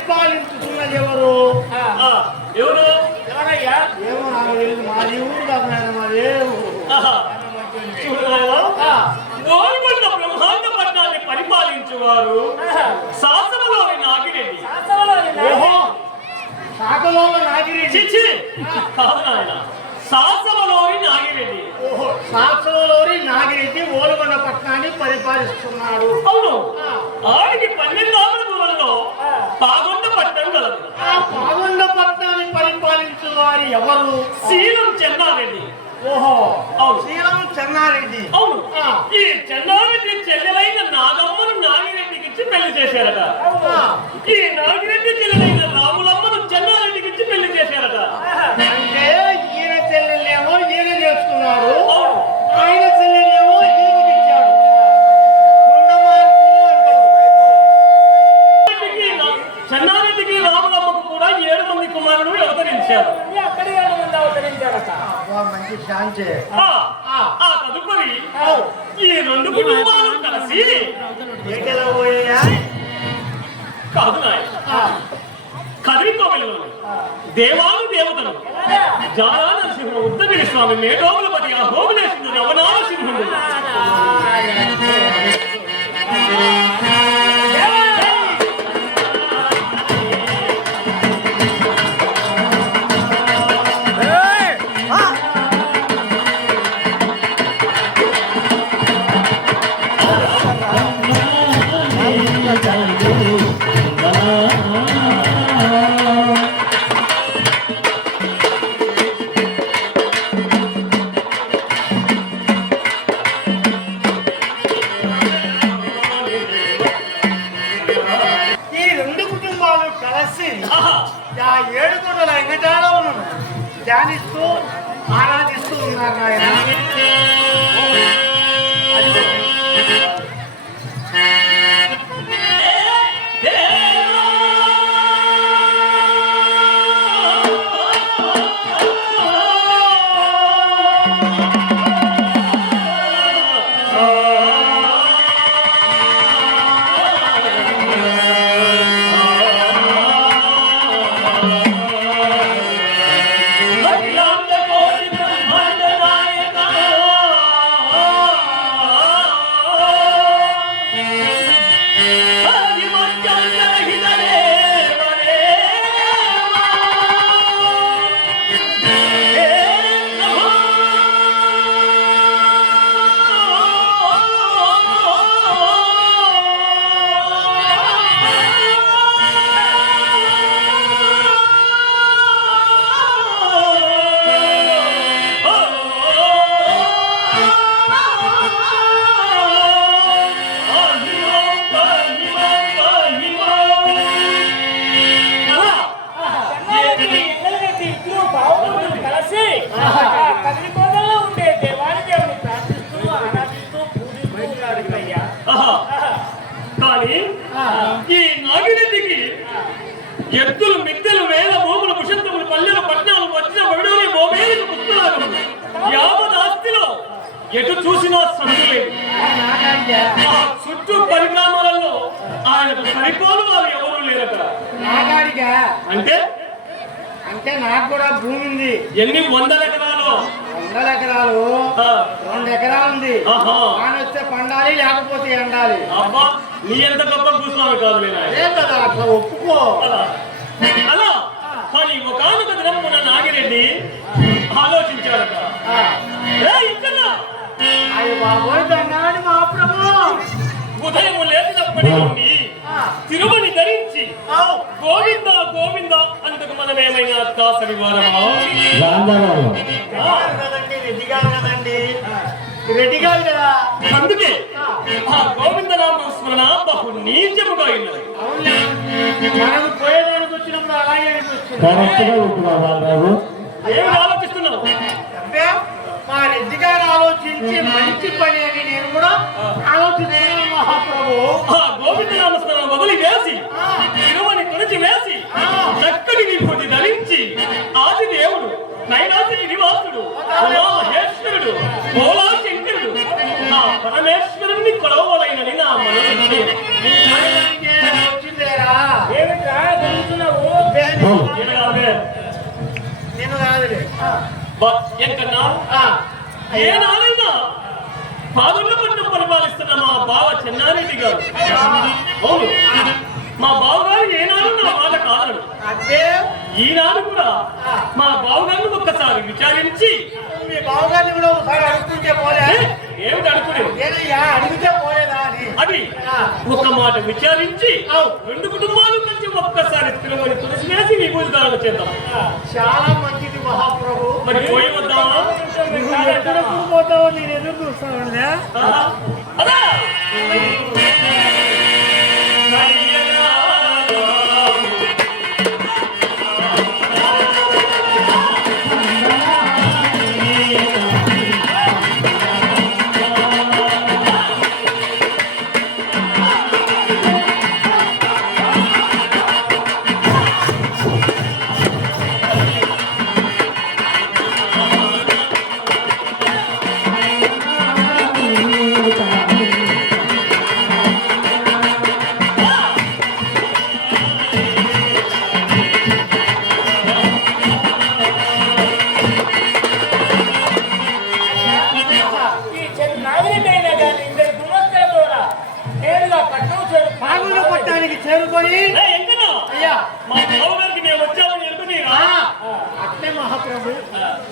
పరిపాలించుతున్నది ఎవరు? ఎవరు? ఎవరయ్యా? ఏమో నాకు తెలియదు. మాది ఊరు కాదు నాయన, మాది గోల్కొండ బ్రహ్మాండ పట్నాన్ని పరిపాలించేవారు శాసనలోని నాగిరెడ్డి. ఓహో, శాసనంలో నాగిరెడ్డి. కాదు నాయన, శాసనలోని నాగిరెడ్డి. ఓహో, శాసనంలోని నాగిరెడ్డి గోల్కొండ పట్నాన్ని పరిపాలిస్తున్నాడు. అవును, ఆడికి 12 దూరంలో పాగొండ పట్టణం కలదు. ఆ పాగొండ పట్నాన్ని పరిపాలించే వారు ఎవరు? శీలం చెన్నారెడ్డి. ఓహో, అవును, శీలం చెన్నారెడ్డి. అవును. ఈ చెన్నారెడ్డి చెల్లెలైన నాగమ్మను నాగిరెడ్డికి ఇచ్చి పెళ్లి చేశారట. ఈ నాగిరెడ్డి చెల్లెలైన రాములమ్మను చెన్నారెడ్డికి ఇచ్చి పెళ్లి చేశారట. అంటే ఈయన చెల్లెలేమో ఈయన చేసుకున్నాడు, ఆయన చెల్లెలేమో ఈయనకి ఇచ్చాడు. చెన్నారెడ్డికి రాములమ్మకు కూడా 7 మంది కుమారులు అవతరించారు. అక్కడే 7 మంది అవతరించారట. మంచి ఛాన్సే. తదుపరి ఈ 2 కుటుంబాలు కలిసి కాదు నాయన, కదిరికోవెలలో దేవాలు దేవతలు జాలా నరసింహుడు, ఉద్దగిరి స్వామి, మేఘోగులపతి, ఆ భోగులేశ్వరుడు, నవనారసింహుడు ధ్యానిస్తూ ఆరాధిస్తూ ఉన్నారు ఆయన. కానీ ఈ నాగిరెడ్డికి ఎద్దులు, మిద్దెలు, వేల భూములు, పుషత్తులు, పల్లెలు, పట్టణాలు, వచ్చిన వడోని భూమేలకు పుస్తకాలు, యావత్ ఆస్తిలో ఎటు చూసినా సంతులేదు. చుట్టూ పరిగ్రామాలలో ఆయనకు సరిపోలు వారు ఎవరు లేరట. అంటే అంటే నాకు కూడా భూమి ఉంది. ఎన్ని 100 ఎకరాలు? 100 ఎకరాలు, 2 ఎకరాలు ఉంది. ఆయన వస్తే పండాలి, లేకపోతే ఎండాలి. అబ్బా, నీ ఎంత గొప్ప కూర్చున్నావు కాదు కదా, అట్లా ఒప్పుకో. అలా కానీ ఒకనొక దినమున నాగిరెడ్డి ఆలోచించాడట. అయ్య బాబోయ్, దండాడి మా ప్రభు. ఉదయం లేచినప్పటి నుండి తిరుమని ధరించి గోవింద గోవింద అందుకు మనం ఏమైనా దాసరి వారమా? రెడ్డి గారు కదా, అందుకే ఆ గోవింద నామ స్మరణ బహు నీచముగా ఉన్నది. మనం పోయేదానికి వచ్చినప్పుడు అలాగే అనిపిస్తుంది. ఏమి ఆలోచిస్తున్నావు? మా రెడ్డి గారు ఆలోచించి మంచి పని అని నేను కూడా ఆలోచిస్తున్నాను మహాప్రభు. గోవింద నామస్మరణ వదిలి వేసి తిరుమని కొలిచి వేసి చక్కటి విభూతి ధరించి ఆది దేవుడు, నైనాథి నివాసుడు, మహేశ్వరుడు, భోలా శంకరుడు, నా పరమేశ్వరుణ్ణి కొలవలైనని నా మనసు వచ్చిందేరా. నేను కాదులే. ఎంకన్నా ఆ, ఏనాడైనా పాదుల పట్టు పరిపాలిస్తున్న మా బావ చెన్నారెడ్డి గారు అవును మా బావగారు ఏనాడు నా మాట కాదడు అంటే ఈనాడు కూడా మా బావగారిని ఒక్కసారి విచారించి మీ బావగారిని కూడా ఒకసారి అడుగుతుంటే పోలే. ఏమిటి అనుకునేది ఏదయ్యా అడిగితే పోలేదా అని. అది ఒక మాట విచారించి రెండు కుటుంబాలు కలిసి ఒక్కసారి తిరుమల తులసి వేసి విభూతి దానం చేద్దాం. చాలా మంచిది మహాప్రభు. మరి పోయి వద్దామా? నువ్వు ఎక్కడెప్పుడు పోతావో నేను ఎదురు చూస్తాను. అదా చేరుకొని అయ్యా మా బావగారికి మేము వచ్చామని చెప్పి అట్లే మహాప్రభు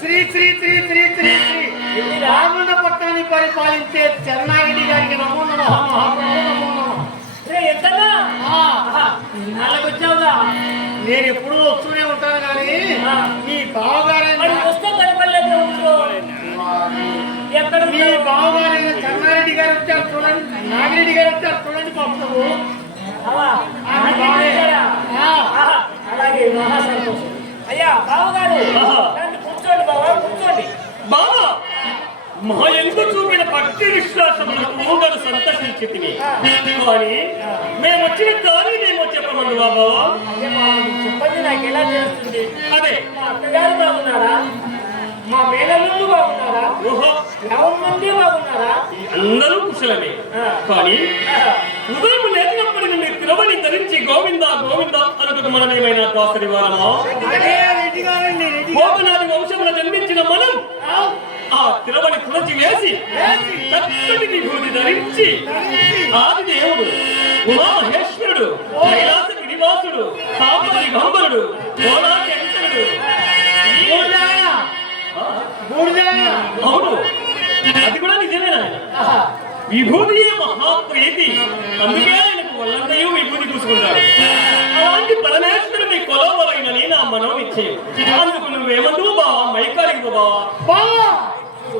శ్రీ శ్రీ శ్రీ శ్రీ శ్రీ శ్రీ రామణ పట్టాన్ని పరిపాలించే చెన్నారెడ్డి గారికి నమో నమః మహాప్రభు నమో నమః. నేను ఎప్పుడు వస్తూనే ఉంటాను కానీ మీ బావగారైన మీ బావగారైన చెన్నారెడ్డి గారు వచ్చారు చూడండి, నాగిరెడ్డి గారు వచ్చారు చూడండి బాబు. అలాగే మహా సంతోషం. అయ్యా బావగారు కూర్చోండి బావా కూర్చోండి. బావా మా ఎందుకు చూపిన భక్తి విశ్వాసములకు ఊగలు సంతసించింది కానీ మేము వచ్చిన కానీ మేము చెప్పమందు బాబా. చెప్పండి నాకు ఎలా తెలుస్తుంది? అదే మా అత్తగారు బాగున్నారా? మా మేనల్లుళ్ళు బాగున్నారా? ఓహో ఎవరి మంది బాగున్నారా? అందరూ కుశలమే కానీ ఉదయం లేచినప్పటి నుండి తిరుమని ధరించి గోవింద గోవింద అనుకున్న మనమేమైనా దాసరి వారమా? గోపనాది వంశమున జన్మించిన మనం ఆ తిరుమని తులసి వేసి చక్కటి విభూతి ధరించి ఆది దేవుడు ఉమామహేశ్వరుడు కైలాస గిరివాసుడు సాంబరి గంబరుడు గోళాశంకరుడు అవును అది కూడా నిజమేనా? విభూతియే మహాప్రీతి, అందుకే ఆయనకు వల్లందయూ విభూతి చూసుకుంటాడు. అలాంటి పరమేశ్వరుని కొలవలైనని నా మనం ఇచ్చే అందుకు నువ్వేమందువు బావా? మైకాలికి బావా.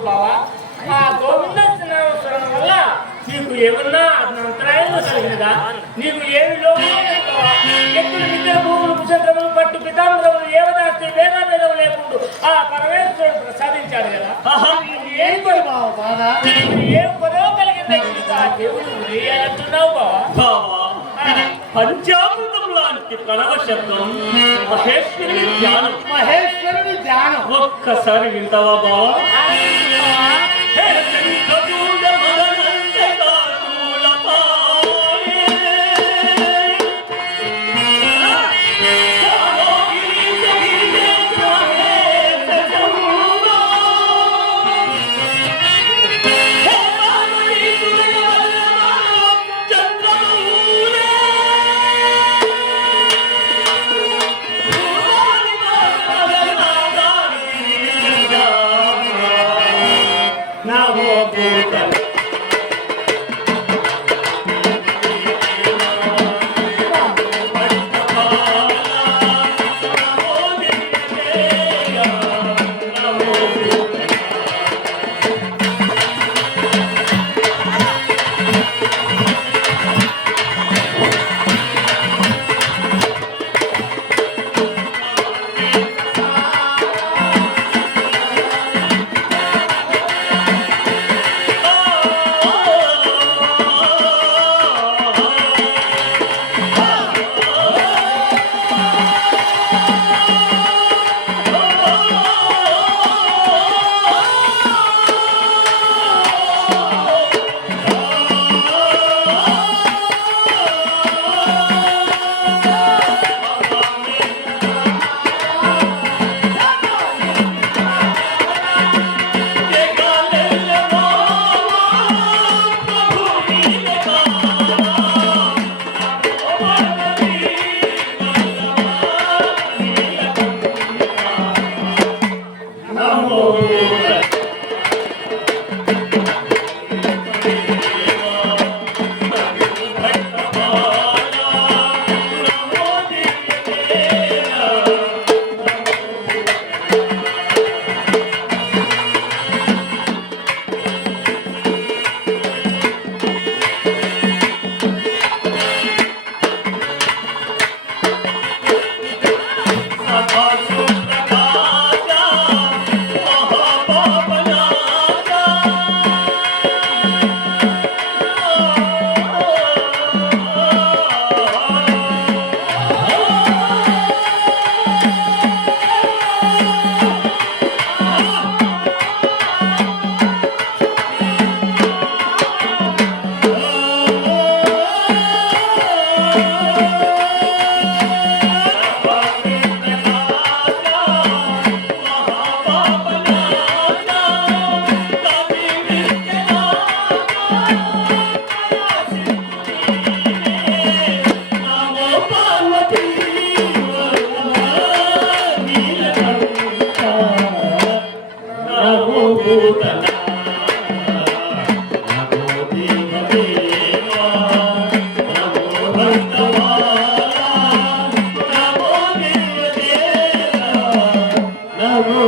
బావా ఆ గోవింద స్నానం వల్ల నీకు ఏమన్నా అంతరాయం కలిగినదా? నీకు ఏమి లోపల ఎత్తులు విద్యల భూములు కుశంత్రములు పట్టు పితాంబరములు ఏవదాస్తి వేదావేదం లేకుండా ఆ పరమేశ్వరుడు ప్రసాదించాడు కదా. ఏం పని బావ బాధ? ఏం పదో కలిగింది ఆ దేవుడు అంటున్నావు బావా. పంచామృతం లాంటి ప్రణవ శబ్దం మహేశ్వరుని ధ్యానం. మహేశ్వరుని ధ్యానం ఒక్కసారి వింటావా బావా? రాము